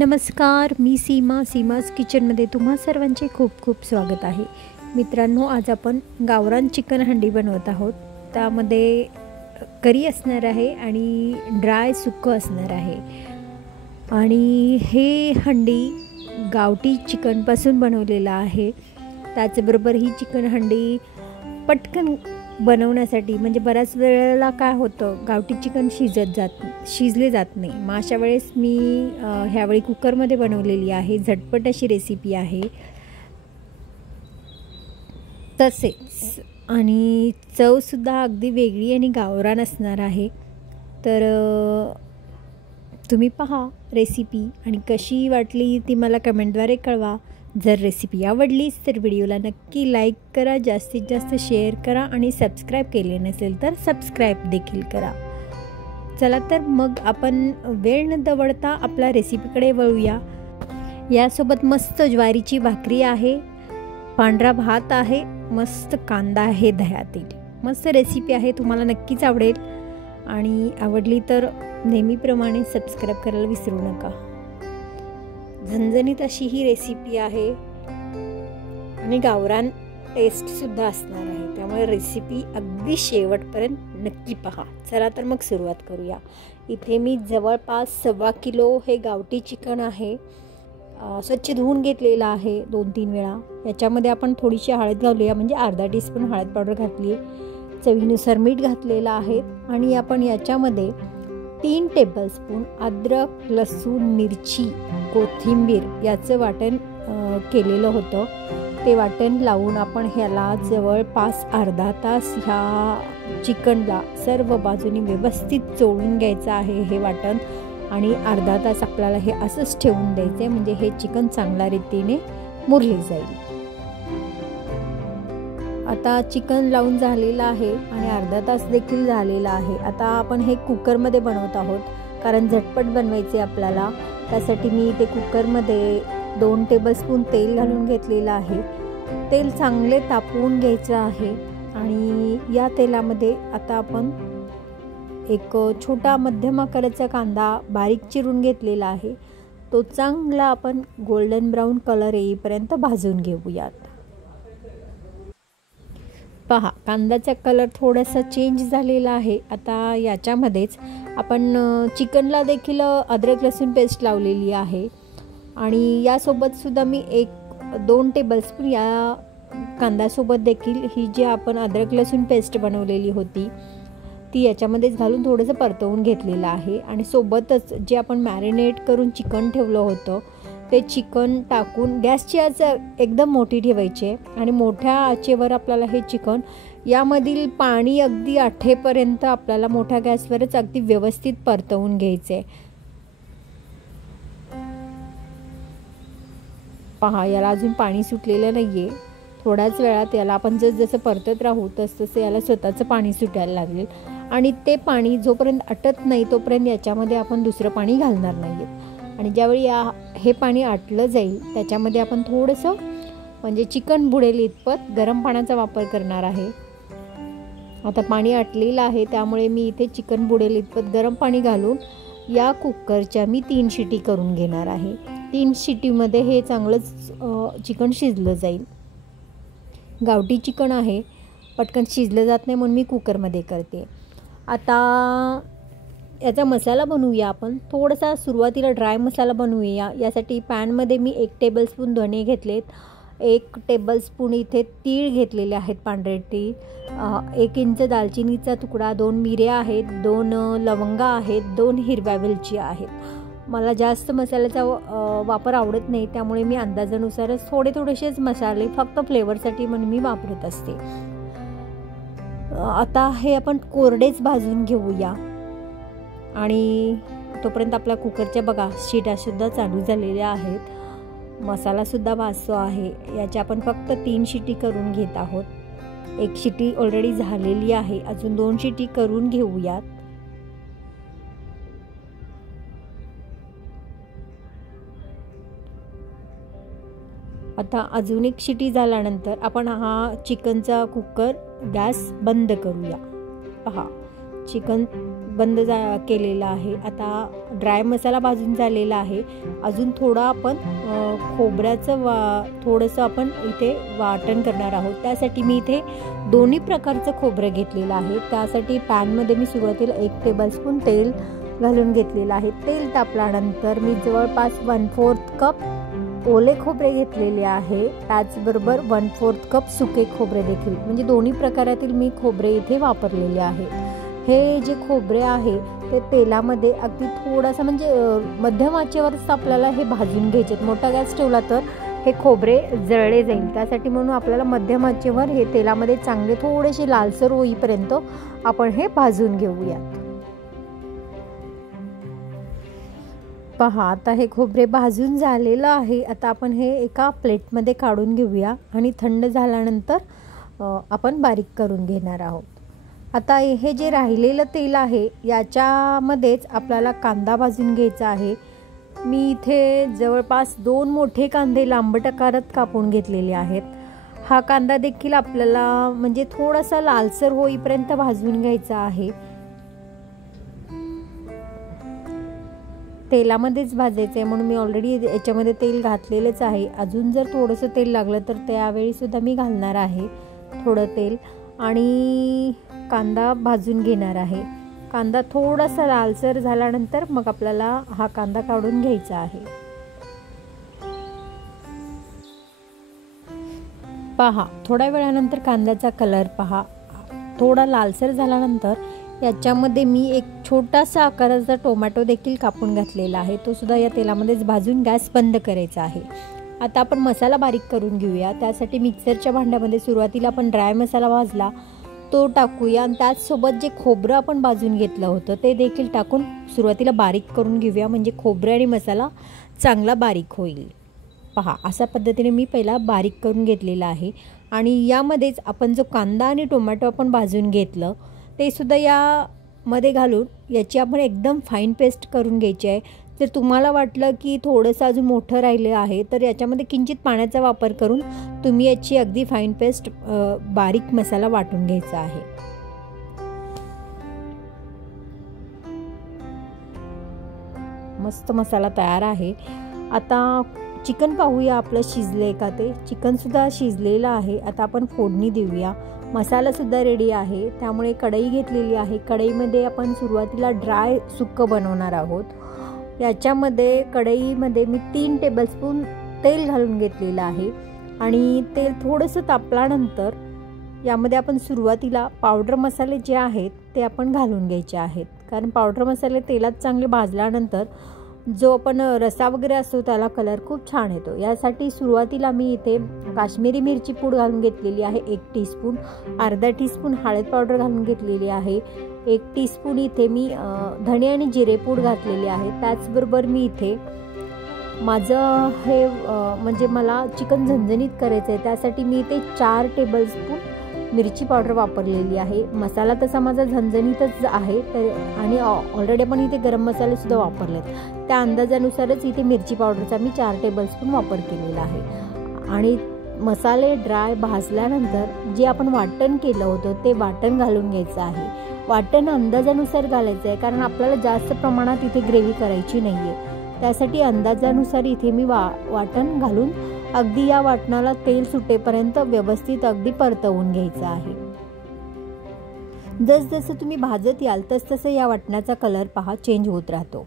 नमस्कार, मी सीमाज किचनमध्ये तुम्हा सर्वांचे खूप खूप स्वागत आहे. मित्रांनो, आज आपण गावरान चिकन हंडी बनवत आहोत. त्यामध्ये करी असणार आहे आणि ड्राय सुक्कं असणार आहे. आणि हे हंडी गावठी चिकनपासून बनवलेलं आहे. त्याचबरोबर ही चिकन हंडी पटकन बनवण्यासाठी, म्हणजे बऱ्याच वेळेला काय होतं, गावठी चिकन शिजले जात नाही. मग अशा वेळेस मी ह्यावेळी कुकरमध्ये बनवलेली आहे. झटपट अशी रेसिपी आहे. तसेच आणि चवसुद्धा अगदी वेगळी आणि गावरान असणार आहे. तर तुम्ही पहा रेसिपी आणि कशी वाटली ती मला कमेंटद्वारे कळवा. जर रेसिपी आवडलीच तर व्हिडिओला नक्की लाईक करा, जास्तीत जास्त शेअर करा आणि सबस्क्राईब केले नसेल तर सबस्क्राईब देखील करा. चला तर मग आपण वेळ न दवडता आपल्या रेसिपीकडे वळूया. यासोबत मस्त ज्वारीची भाकरी आहे, पांढरा भात आहे, मस्त कांदा आहे दह्यातील. मस्त रेसिपी आहे, तुम्हाला नक्कीच आवडेल. आणि आवडली तर नेहमीप्रमाणे सबस्क्राईब करायला विसरू नका. झणझणीत अशी ही रेसिपी आहे आणि गावरान टेस्टसुद्धा असणार आहे. त्यामुळे रेसिपी अगदी शेवटपर्यंत नक्की पहा. चला तर मग सुरुवात करूया. इथे मी जवळपास 1.25 किलो हे गावठी चिकन आहे. स्वच्छ धुवून घेतलेलं आहे 2-3 वेळा. याच्यामध्ये आपण थोडीशी हळद घालूया, म्हणजे अर्धा टीस्पून हळद पावडर घातली आहे. चवीनुसार मीठ घातलेलं आहे. आणि आपण याच्यामध्ये 3 टेबलस्पून अद्रक, लसूण, मिरची, कोथिंबीर याचं वाटण केलेलं होतं. ते वाटण लावून आपण ह्याला जवळपास अर्धा तास ह्या चिकनला सर्व बाजूनी व्यवस्थित चोळून घ्यायचं आहे हे वाटण. आणि अर्धा तास आपल्याला हे असंच ठेवून द्यायचं आहे, म्हणजे हे चिकन चांगल्या रीतीने मुरले जाईल. आता चिकन लावून झालेलं आहे आणि अर्धा तास देखील झालेला आहे. आता आपण हे कुकरमध्ये बनवत आहोत, कारण झटपट बनवायचे आपल्याला. त्यासाठी मी इथे कुकरमध्ये 2 टेबलस्पून तेल घालून घेतलेलं आहे. तेल चांगले तापवून घ्यायचं आहे. आणि या तेलामध्ये आता आपण एक छोटा मध्यम आकाराचा कांदा बारीक चिरून घेतलेला आहे. तो चांगला आपण गोल्डन ब्राऊन कलर येईपर्यंत भाजून घेऊयात. पहा, कांद्याचा कलर थोडासा चेंज झालेला आहे. आता याच्यामध्येच आपण चिकनला देखील अद्रक लसूण पेस्ट लावलेली आहे. आणि यासोबतसुद्धा मी 1-2 टेबलस्पून या कांद्यासोबत देखील ही जी आपण अद्रक लसूण पेस्ट बनवलेली होती ती याच्यामध्येच घालून थोडंसं परतवून घेतलेलं आहे. आणि सोबतच जे आपण मॅरिनेट करून चिकन ठेवलं होतं ते चिकन टाकून गॅसची आच एकदम मोठी ठेवायची आहे. आणि मोठ्या आचेवर आपल्याला हे चिकन, यामधील पाणी अगदी आठेपर्यंत आपल्याला मोठ्या गॅसवरच अगदी व्यवस्थित परतवून घ्यायचं आहे. पहा, याला अजून पाणी सुटलेलं नाही आहे. थोड्याच वेळात याला आपण जसं परतत राहू तसं याला स्वतःचं पाणी सुटायला लागेल. आणि ते पाणी जोपर्यंत आटत नाही तोपर्यंत याच्यामध्ये आपण दुसरं पाणी घालणार नाही. आणि ज्यावेळी हे पाणी आटलं जाईल त्याच्यामध्ये आपण थोडंसं, म्हणजे चिकन बुडेल इतपत गरम पाण्याचा वापर करणार आहे. आता पाणी आटलेलं आहे, त्यामुळे मी इथे चिकन बुडेल इतपत गरम पाणी घालून या कुकरच्या मी 3 शिटी करून घेणार आहे. 3 शिटीमध्ये हे चांगलंच चिकन शिजलं जाईल. गावठी चिकन आहे, पटकन शिजलं जात नाही म्हणून मी कुकरमध्ये करते. आता याचा मसाला बनवूया आपण. थोडासा सुरुवातीला ड्राय मसाला बनवूया. यासाठी पॅनमध्ये मी 1 टेबलस्पून धणे घेतलेत, 1 टेबलस्पून इथे तीळ घेतलेले आहेत, पांढरे तीळ, 1 इंच दालचिनीचा तुकडा, 2 मिऱ्या आहेत, 2 लवंगा आहेत, 2 हिरव्या वेलची आहेत. मला जास्त मसाल्याचा वापर आवडत नाही, त्यामुळे मी अंदाजानुसारच थोडेसेच मसाले फक्त फ्लेवरसाठी म्हणून मी वापरत असते. आता हे आपण कोरडेच भाजून घेऊया. आणि तोपर्यंत आपल्या कुकरच्या बघा शिट्यासुद्धा चालू झालेल्या आहेत. मसालासुद्धा भाजतो आहे. याच्या आपण फक्त 3 शिटी करून घेत आहोत. 1 शिटी ऑलरेडी झालेली आहे, अजून 2 शिटी करून घेऊयात. आता अजून 1 शिटी झाल्यानंतर आपण हा चिकनचा कुकर गॅस बंद करूया. पहा, चिकन बंद केलेलं आहे. आता ड्राय मसाला भाजून झालेला आहे. अजून थोडा आपण खोबऱ्याचं थोडंसं आपण इथे वाटण करणार आहोत. त्यासाठी मी इथे दोन्ही प्रकारचं खोबरं घेतलेलं आहे. त्यासाठी पॅनमध्ये मी सुरुवातीला 1 टेबलस्पून तेल घालून घेतलेलं आहे. तेल तापल्यानंतर मी जवळपास 1/4 कप ओले खोबरे घेतलेले आहे. त्याचबरोबर 1/4 कप सुके खोबरे देखील, म्हणजे दोन्ही प्रकारातील मी खोबरे इथे वापरलेले आहे. हे जे खोबरे आहे ते तेलामध्ये अगदी थोडासा म्हणजे मध्यम आचेवरच आपल्याला हे भाजून घ्यायचे. मोठा गॅस ठेवला तर हे खोबरे जळले जाईल. त्यासाठी म्हणून आपल्याला मध्यम आचेवर हे तेलामध्ये चांगले थोडेसे लालसर होईपर्यंत आपण हे भाजून घेऊयात. पहा, आता हे खोबरे भाजून झालेलं आहे. आता आपण हे एका प्लेटमध्ये काढून घेऊया आणि थंड झाल्यानंतर आपण बारीक करून घेणार आहोत. आता हे जे राहिलेलं तेल आहे याच्यामध्येच आपल्याला कांदा भाजून घ्यायचा आहे. मी इथे जवळपास 2 मोठे कांदे लांबट आकारात कापून घेतलेले आहेत. हा कांदा देखील आपल्याला म्हणजे थोडासा लालसर होईपर्यंत भाजून घ्यायचा आहे. तेलामध्येच भाजायचं आहे म्हणून मी ऑलरेडी याच्यामध्ये तेल घातलेलंच आहे. अजून जर थोडंसं तेल लागलं तर त्यावेळीसुद्धा मी घालणार आहे थोडं तेल आणि कांदा भाजून घेणार आहे. कांदा थोडासा लालसर झाल्यानंतर मग आपल्याला हा कांदा काढून घ्यायचा आहे. पहा, थोड्या वेळानंतर कांद्याचा कलर पहा थोडा लालसर झाल्यानंतर याच्यामध्ये मी एक छोटासा आकाराचा टोमॅटो देखील कापून घातलेला आहे. तो सुद्धा या तेलामध्येच भाजून गॅस बंद करायचा आहे. आता आपण मसाला बारीक करून घेऊया. त्यासाठी मिक्सरच्या भांड्यामध्ये सुरुवातीला आपण ड्राय मसाला भाजला तो टाकूया आणि त्याचसोबत जे खोबरं आपण भाजून घेतलं होतं ते देखील टाकून सुरुवातीला बारीक करून घेऊया, म्हणजे खोबरं आणि मसाला चांगला बारीक होईल. पहा, अशा पद्धतीने मी पहिला बारीक करून घेतलेला आहे. आणि यामध्येच आपण जो कांदा आणि टोमॅटो आपण भाजून घेतलं ते सुद्धा यामध्ये घालून याची आपण एकदम फाईन पेस्ट करून घ्यायची आहे. जर तुम्हाला वाटलं की थोडंसं अजून मोठं राहिलं आहे तर याच्यामध्ये किंचित पाण्याचा वापर करून तुम्ही याची अगदी फाईन पेस्ट बारीक मसाला वाटून घ्यायचा आहे. मस्त मसाला तयार आहे. आता चिकन पाहूया आपलं शिजले का ते. चिकनसुद्धा शिजलेलं आहे. आता आपण फोडणी देऊया. मसालासुद्धा रेडी आहे. त्यामुळे कढई घेतलेली आहे. कढईमध्ये आपण सुरुवातीला ड्राय सुक्कं बनवणार आहोत. याच्यामध्ये कढईमध्ये मी 3 टेबलस्पून तेल घालून घेतलेलं आहे आणि तेल थोडंसं तापल्यानंतर यामध्ये आपण सुरुवातीला पावडर मसाले जे आहेत ते आपण घालून घ्यायचे आहेत. कारण पावडर मसाले तेलात चांगले भाजल्यानंतर जो आपण रस्सा वगैरे असतो त्याला कलर खूप छान येतो. यासाठी सुरुवातीला मी इथे काश्मीरी मिरची पूड घालून घेतलेली आहे 1 टीस्पून, अर्धा टीस्पून हळद पावडर घालून घेतलेली आहे, 1 टीस्पून इथे मी धणे आणि जिरे पूड घातलेली आहे. त्याचबरोबर मी इथे माझं हे म्हणजे मला चिकन झणझणीत करायचं आहे त्यासाठी मी इथे 4 टेबलस्पून मिरची पावडर वापरलेली आहे. मसाला तसा माझा झणझणीतच आहे तर आणि ऑलरेडी आपण इथे गरम मसालेसुद्धा वापरलेत. त्या अंदाजानुसारच इथे मिरची पावडरचा मी 4 टेबलस्पून वापर केलेला आहे. आणि मसाले ड्राय भाजल्यानंतर जे आपण वाटण केलं होतं ते वाटण घालून घ्यायचं आहे. वाटण अंदाजानुसार घालायचं आहे कारण आपल्याला जास्त प्रमाणात इथे ग्रेव्ही करायची नाही आहे. त्यासाठी अंदाजानुसार इथे मी वाटण घालून अगदी या वाटणाला तेल सुटेपर्यंत व्यवस्थित अगदी परतवून घ्यायचं आहे. जसजसं तुम्ही भाजत याल तसतसं या वाटणाचा कलर पहा चेंज होत राहतो.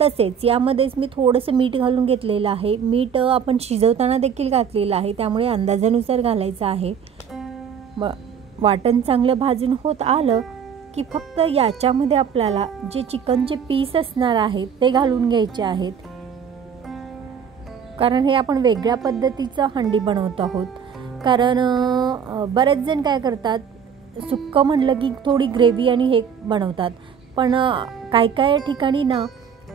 तसेच यामध्येच मी थोडंसं मीठ घालून घेतलेलं आहे. मीठ आपण शिजवताना देखील घातलेलं आहे त्यामुळे अंदाजानुसार घालायचं आहे. वाटण चांगलं भाजून होत आलं की फक्त याच्यामध्ये आपल्याला जे चिकनचे पीस असणार आहेत ते घालून घ्यायचे आहेत. कारण हे आपण वेगळ्या पद्धतीचं हंडी बनवत आहोत. कारण बरेच जण काय करतात सुक्कं म्हणलं की थोडी ग्रेव्ही आणि हे बनवतात, पण काय ठिकाणी ना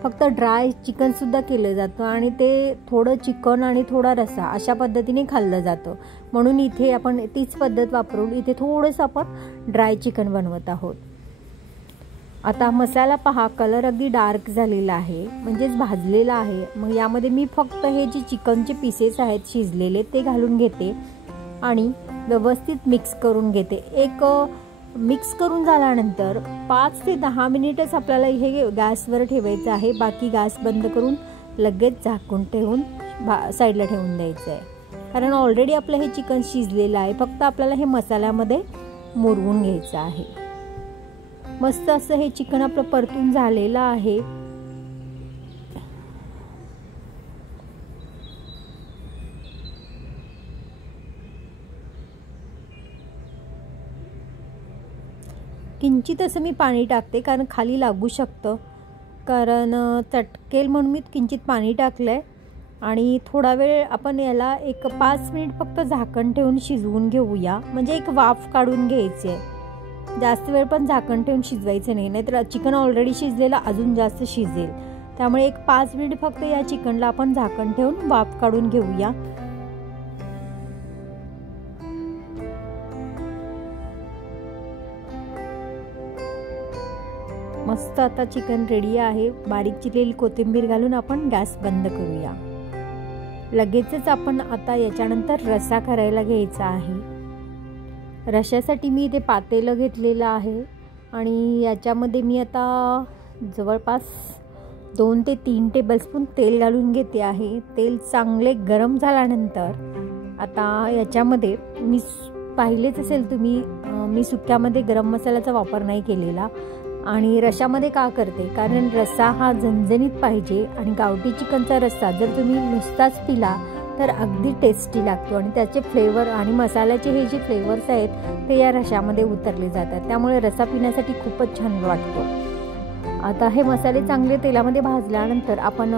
फक्त ड्राय चिकनसुद्धा केलं जातं आणि ते थोडं चिकन आणि थोडा रस्सा अशा पद्धतीने खाल्लं जातं. म्हणून इथे आपण तीच पद्धत वापरून इथे थोडंसं आपण ड्राय चिकन बनवत आहोत. आता मसाला पहा कलर अगदी डार्क झालेला आहे म्हणजेच भाजलेला आहे. मग यामध्ये मी फक्त हे जे चिकनचे पीसेस आहेत शिजलेले ते घालून घेते आणि व्यवस्थित मिक्स करून घेते. एक मिक्स करून झाल्यानंतर 5 ते 10 मिनिटच आपल्याला हे गॅसवर ठेवायचं आहे. बाकी गॅस बंद करून लगेच झाकून ठेवून साईडला ठेवून द्यायचं आहे. कारण ऑलरेडी आपलं हे चिकन शिजलेलं आहे. फक्त आपल्याला हे मसाल्यामध्ये मुरवून घ्यायचं आहे. मस्त असं हे चिकन आपलं परतून झालेलं आहे. किंचित असं मी पाणी टाकते कारण खाली लागू शकतं, कारण चटकेल म्हणून मी किंचित पाणी टाकलं आहे. आणि थोडा वेळ आपण याला एक 5 मिनिट फक्त झाकण ठेवून शिजवून घेऊया. म्हणजे एक वाफ काढून घ्यायची आहे. जास्त वेळ पण झाकण ठेवून शिजवायचं नाही, नाहीतर चिकन ऑलरेडी शिजलेलं अजून जास्त शिजेल. त्यामुळे एक 5 मिनिट फक्त या चिकनला आपण झाकण ठेवून वाफ काढून घेऊया. मस्त आता चिकन रेडी आहे. बारीक चिरलेली कोथिंबीर घालून आपण गॅस बंद करूया. लगेचच आपण आता याच्यानंतर रस्सा करायला घ्यायचा आहे. रश्श्यासाठी मी इथे पातेलं घेतलेलं आहे आणि याच्यामध्ये मी आता जवळपास 2 ते 3 टेबलस्पून तेल घालून घेते आहे. तेल चांगले गरम झाल्यानंतर आता याच्यामध्ये मी पाहिलेच असेल तुम्ही, मी सुक्यामध्ये गरम मसाल्याचा वापर नाही केलेला. आणि रश्श्यामध्ये का करते, कारण रस्सा हा झणझणीत पाहिजे. आणि गावठी चिकनचा रस्सा जर तुम्ही नुसताच पिला तर अगदी टेस्टी लागतो आणि त्याचे फ्लेवर आणि मसाल्याचे हे जे फ्लेवर्स आहेत ते या रश्श्यामध्ये उतरले जातात. त्यामुळे रस्सा पिण्यासाठी खूपच छान वाटतो. आता हे मसाले चांगले तेलामध्ये भाजल्यानंतर आपण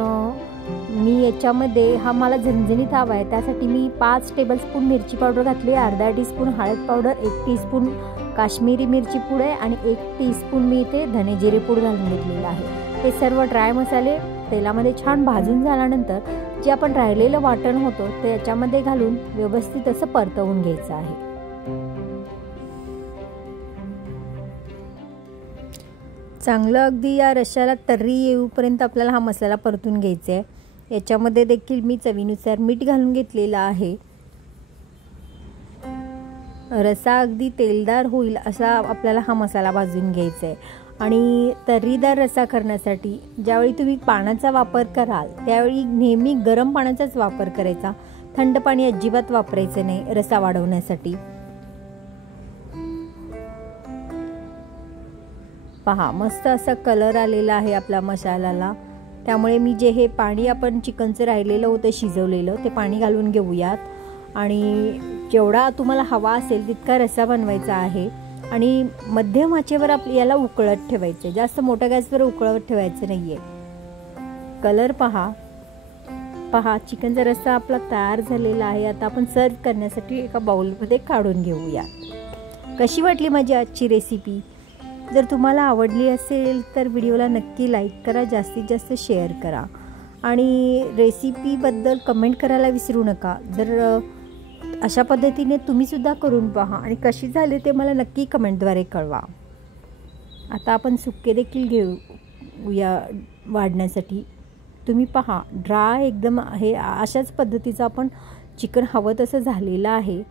मी याच्यामध्ये हा मला झणझणीत हवा आहे त्यासाठी मी 5 टेबलस्पून मिरची पावडर घातली, अर्धा टीस्पून हळद पावडर, 1 टीस्पून काश्मीरी मिरची पूड आहे आणि 1 टीस्पून मी इथे धने जिरे पूड घालून घेतलेलं आहे. हे सर्व ड्राय मसाले तेलामध्ये छान भाजून झाल्यानंतर जे आपण राहिलेलं वाटण होतं ते याच्यामध्ये घालून व्यवस्थित असं परतवून घ्यायचं आहे. चांगलं अगदी या रश्श्याला तर्री येऊपर्यंत आपल्याला हा मसाला परतून घ्यायचा आहे. याच्यामध्ये देखील मी चवीनुसार मीठ घालून घेतलेलं आहे. रस्सा अगदी तेलदार होईल असा आपल्याला हा मसाला भाजून घ्यायचा आहे. आणि तर्रीदार रस्सा करण्यासाठी ज्यावेळी तुम्ही पाण्याचा वापर कराल त्यावेळी नेहमी गरम पाण्याचाच वापर करायचा. थंड पाणी अजिबात वापरायचं नाही रस्सा वाढवण्यासाठी. पहा मस्त असा कलर आलेला आहे आपल्या मसाल्याला. त्यामुळे मी जे हे पाणी आपण चिकनचं राहिलेलं होतं शिजवलेलं ते पाणी घालून घेऊयात. आणि जेवढा तुम्हाला हवा असेल तितका रस्सा बनवायचा आहे. आणि मध्यम आचेवर याला उकळत ठेवायचं, जास्त मोठ्या गॅसवर उकळत ठेवायचं नाही आहे. कलर पहा चिकनचा रस्सा आपला तयार झालेला आहे. आता आपण सर्व करण्यासाठी एका बाउलमध्ये काढून घेऊया. कशी वाटली माझी आजची रेसिपी? जर तुम्हाला आवडली असेल तर व्हिडिओला नक्की लाईक करा, जास्तीत जास्त शेअर करा आणि रेसिपीबद्दल कमेंट करायला विसरू नका. जर अशा पद्धतीने तुम्हीसुद्धा करून पहा आणि कशी झाली ते मला नक्की कमेंटद्वारे कळवा. आता आपण सुक्के देखील घेऊया वाढण्यासाठी. तुम्ही पहा ड्राय एकदम हे अशाच पद्धतीचं आपण चिकन हवं तसं झालेलं आहे.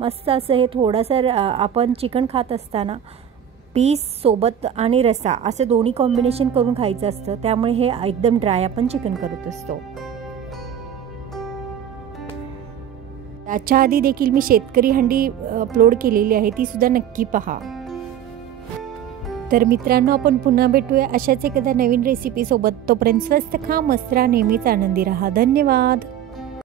मस्त असं हे थोडंसं आपण चिकन खात असताना पीस सोबत आणि रस्सा असं दोन्ही कॉम्बिनेशन करून खायचं असतं. त्यामुळे हे एकदम ड्राय आपण चिकन करत असतो. याच्या आधी देखील मी शेतकरी हंडी अपलोड केलेली आहे, ती सुद्धा नक्की पहा. तर मित्रांनो आपण पुन्हा भेटूया अशाच एखाद्या नवीन रेसिपी सोबत. तोपर्यंत स्वस्त खा, मस्त राहा, नेहमीच आनंदी राहा. धन्यवाद.